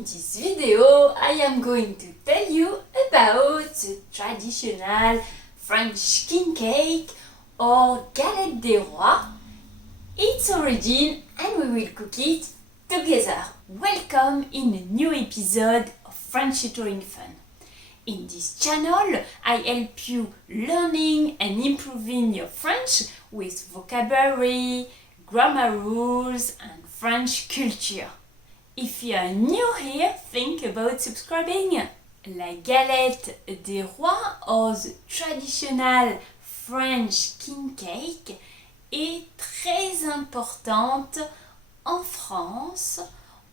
In this video, I am going to tell you about the traditional French king cake or galette des rois, its origin, and we will cook it together. Welcome in a new episode of French Tutoring Fun. In this channel, I help you learning and improving your French with vocabulary, grammar rules, and French culture. If you are new here, think about subscribing. La galette des rois, or the traditional French king cake, est très importante en France.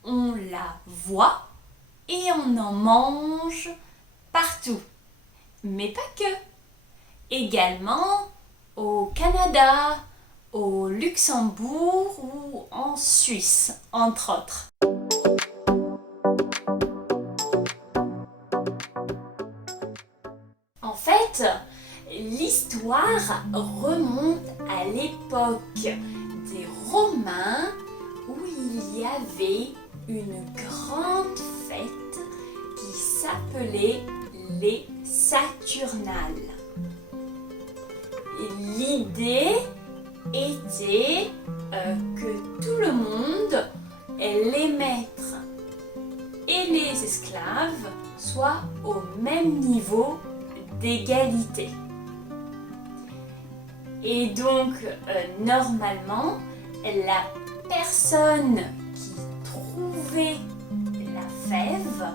On la voit et on en mange partout, mais pas que. Également au Canada, au Luxembourg ou en Suisse, entre autres. En fait, l'histoire remonte à l'époque des Romains où il y avait une grande fête qui s'appelait les Saturnales. L'idée était que tout le monde, les maîtres et les esclaves, soient au même niveau d'égalité. Et donc, normalement, la personne qui trouvait la fève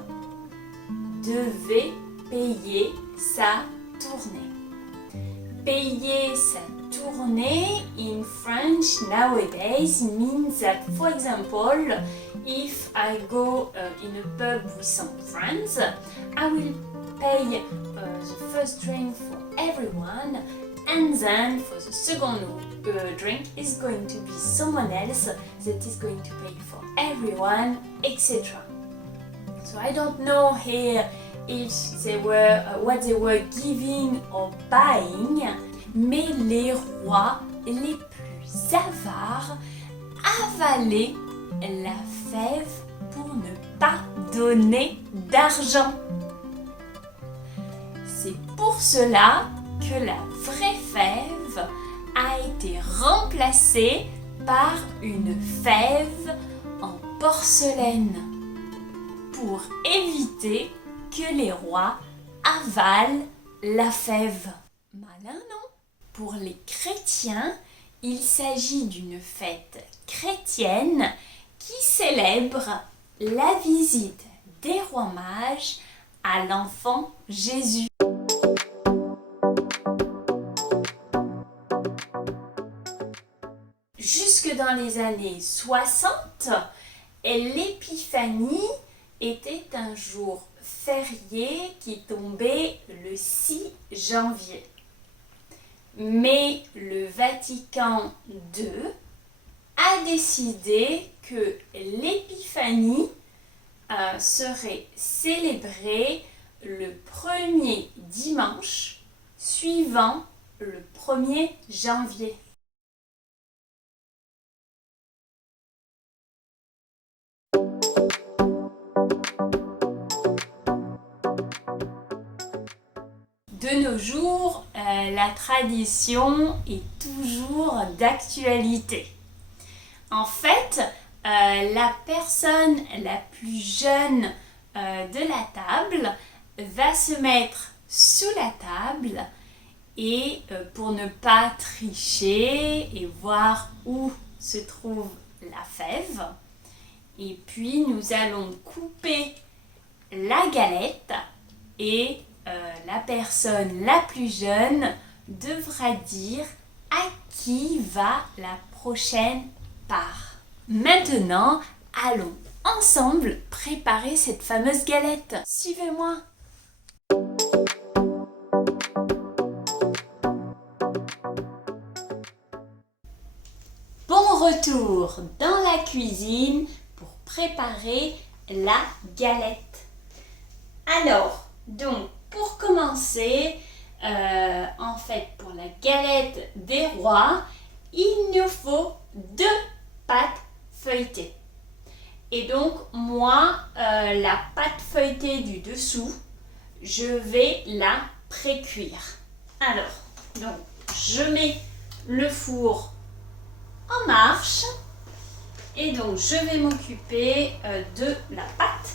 devait payer sa tournée. Payer sa tournée in French nowadays means that, for example, if I go in a pub with some friends, I will pay the first drink for everyone, and then for the second drink is going to be someone else that is going to pay for everyone, etc. So I don't know here if they were what they were giving or buying, mais les rois les plus avares avalaient la fève pour ne pas donner d'argent. C'est pour cela que la vraie fève a été remplacée par une fève en porcelaine pour éviter que les rois avalent la fève. Malin, non? Pour les chrétiens, il s'agit d'une fête chrétienne qui célèbre la visite des rois mages à l'enfant Jésus. Jusque dans les années 60, l'Épiphanie était un jour férié qui tombait le 6 janvier. Mais le Vatican II a décidé que l'Épiphanie serait célébrée le premier dimanche suivant le 1er janvier. De nos jours, la tradition est toujours d'actualité. En fait, la personne la plus jeune de la table va se mettre sous la table et pour ne pas tricher et voir où se trouve la fève. Et puis nous allons couper la galette et la personne la plus jeune devra dire à qui va la prochaine part. Maintenant, allons ensemble préparer cette fameuse galette. Suivez-moi. Bon retour dans la cuisine pour préparer la galette. Alors, donc, pour commencer, en fait, pour la galette des rois, il nous faut 2 pâtes feuilletées. Et donc moi, la pâte feuilletée du dessous, je vais la pré-cuire. Alors, donc je mets le four en marche et donc je vais m'occuper de la pâte.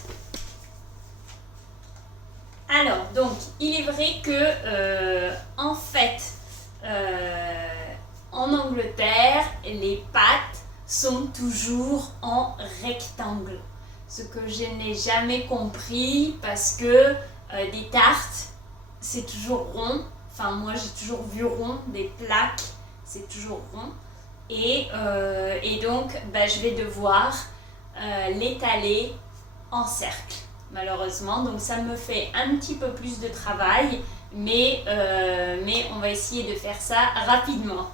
Alors, donc il est vrai que en fait, en Angleterre, les pâtes sont toujours en rectangle. Ce que je n'ai jamais compris parce que des tartes, c'est toujours rond. Enfin, moi j'ai toujours vu rond, des plaques, c'est toujours rond. Et donc, je vais devoir l'étaler en cercle, malheureusement. Donc ça me fait un petit peu plus de travail, mais on va essayer de faire ça rapidement.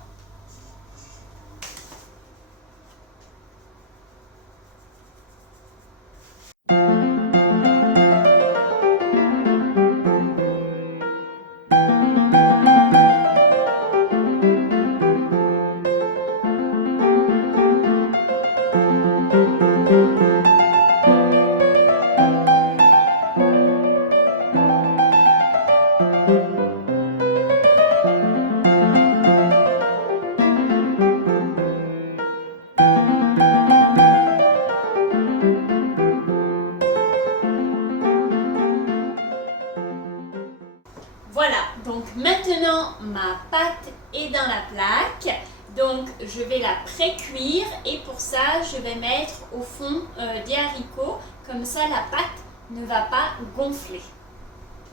Voilà, donc maintenant ma pâte est dans la plaque, donc je vais la pré-cuire et pour ça je vais mettre au fond des haricots, comme ça la pâte ne va pas gonfler.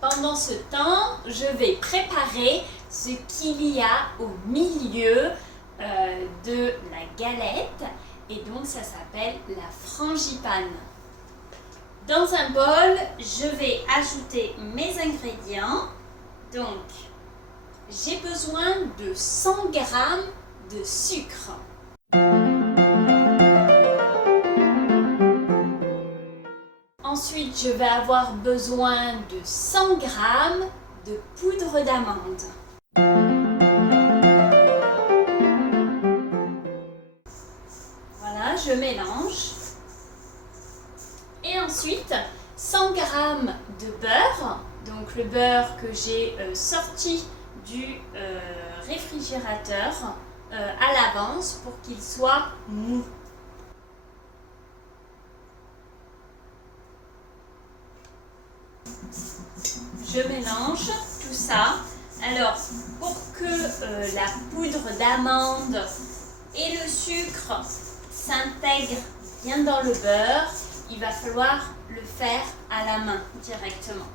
Pendant ce temps, je vais préparer ce qu'il y a au milieu de la galette et donc ça s'appelle la frangipane. Dans un bol, je vais ajouter mes ingrédients. Donc, j'ai besoin de 100 g de sucre. Ensuite, je vais avoir besoin de 100 g de poudre d'amande. Voilà, je mélange. Et ensuite, 100 g de beurre. Donc le beurre que j'ai sorti du réfrigérateur à l'avance pour qu'il soit mou. Je mélange tout ça. Alors pour que la poudre d'amande et le sucre s'intègrent bien dans le beurre, il va falloir le faire à la main directement.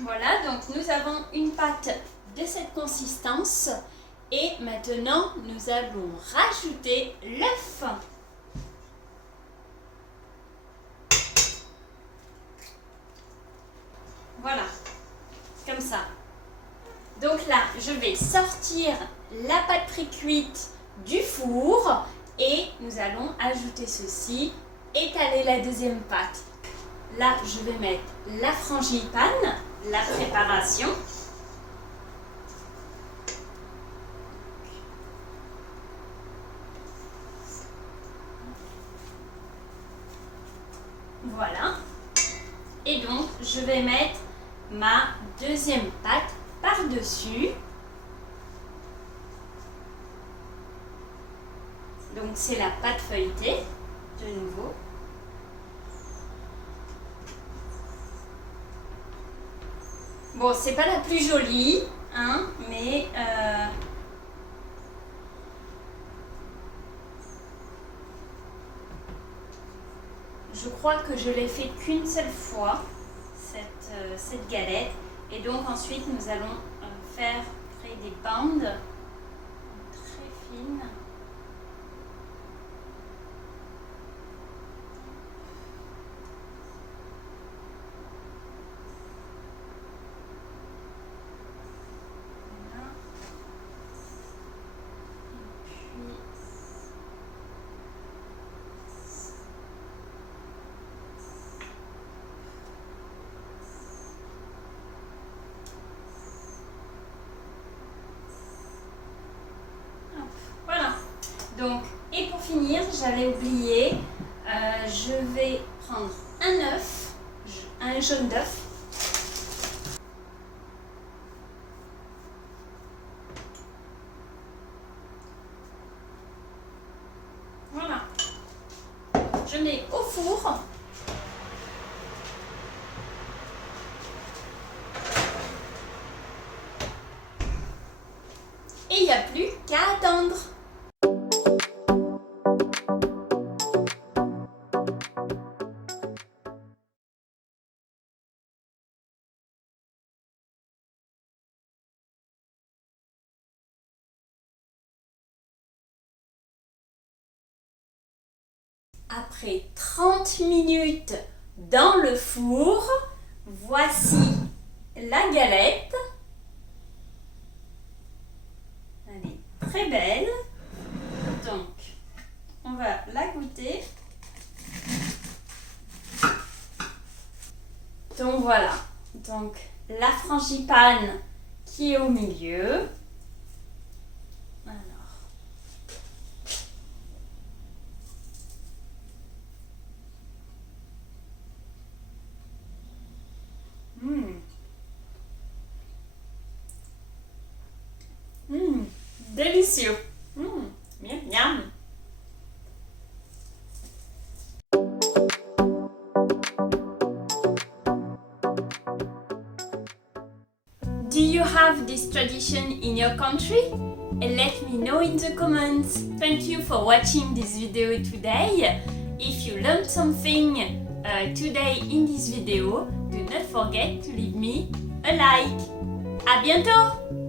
Voilà, donc nous avons une pâte de cette consistance et maintenant nous allons rajouter l'œuf. Voilà, comme ça. Donc là, je vais sortir la pâte pré-cuite du four et nous allons ajouter ceci, étaler la deuxième pâte. Là, je vais mettre la frangipane, la préparation. Voilà. Et donc, je vais mettre ma deuxième pâte par-dessus. Donc, c'est la pâte feuilletée, de nouveau. Bon, c'est pas la plus jolie, hein, mais je crois que je l'ai fait qu'une seule fois, cette galette. Et donc ensuite, nous allons créer des bandes très fines. Voilà. j'allais oublier. Je vais prendre un œuf, un jaune d'œuf. Voilà. Je mets au four. Et il n'y a plus qu'à attendre. Après 30 minutes dans le four, voici la galette. Elle est très belle. Donc, on va la goûter. Donc voilà. Donc, la frangipane qui est au milieu. Délicieux. Miam, miam. Do you have this tradition in your country? Let me know in the comments. Thank you for watching this video today. If you learned something today in this video, do not forget to leave me a like. À bientôt!